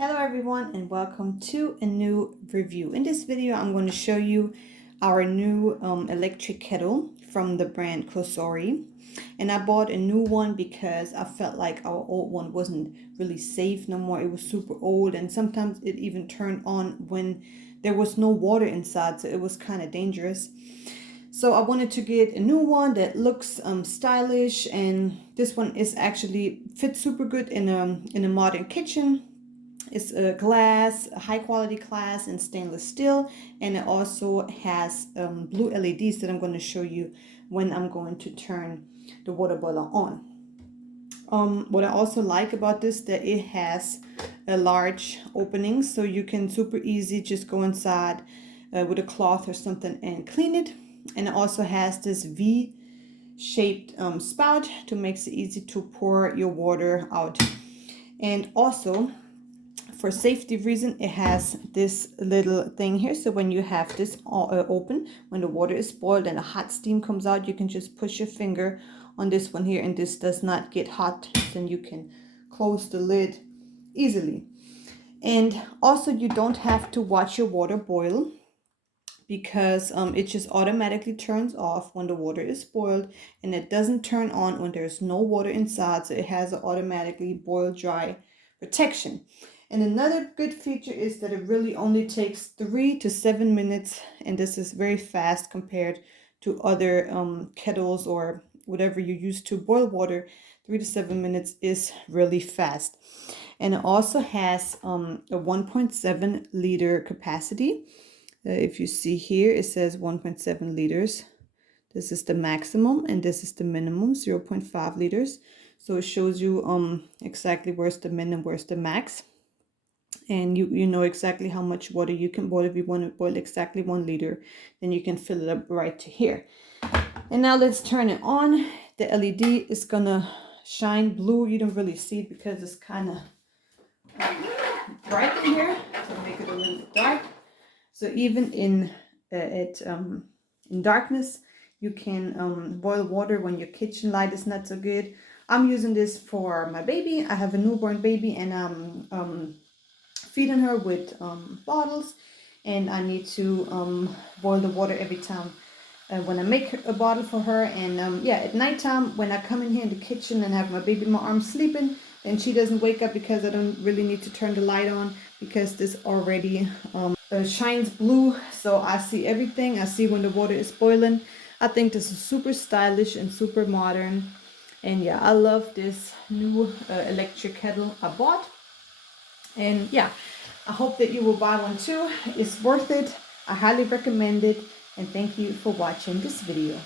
Hello everyone and welcome to a new review. In this video I'm going to show you our new electric kettle from the brand Cosori. And I bought a new one because I felt like our old one wasn't really safe no more. It was super old and sometimes it even turned on when there was no water inside, so it was kind of dangerous. So I wanted to get a new one that looks stylish, and this one is actually fits super good in a modern kitchen. It's a glass, a high quality glass and stainless steel, and it also has blue LEDs that I'm going to show you when I'm going to turn the water boiler on. What I also like about this, that it has a large opening, so you can super easy just go inside with a cloth or something and clean it. And it also has this V-shaped spout to makes it easy to pour your water out. And also, for safety reason, it has this little thing here, so when you have this open, when the water is boiled and the hot steam comes out, you can just push your finger on this one here and this does not get hot, then you can close the lid easily. And also, you don't have to watch your water boil because it just automatically turns off when the water is boiled, and it doesn't turn on when there's no water inside, so it has an automatically boil dry protection. And another good feature is that it really only takes 3 to 7 minutes, and this is very fast compared to other kettles or whatever you use to boil water. 3 to 7 minutes is really fast. And it also has a 1.7 liter capacity. If you see here, it says 1.7 liters. This is the maximum and this is the minimum, 0.5 liters. So it shows you exactly where's the min and where's the max. And you know exactly how much water you can boil. If you want to boil exactly 1 liter, then you can fill it up right to here. And now let's turn it on. The LED is gonna shine blue. You don't really see it because it's kind of bright in here, so make it a little bit dark. So even in darkness, you can boil water when your kitchen light is not so good. I'm using this for my baby. I have a newborn baby, and I'm feeding her with bottles, and I need to boil the water every time when I make a bottle for her. And yeah, at nighttime when I come in here in the kitchen and have my baby in my arms sleeping, and she doesn't wake up because I don't really need to turn the light on because this already shines blue, so I see everything. I see when the water is boiling. I think this is super stylish and super modern, and yeah, I love this new electric kettle I bought. And yeah, I hope that you will buy one too. It's worth it. I highly recommend it, and thank you for watching this video.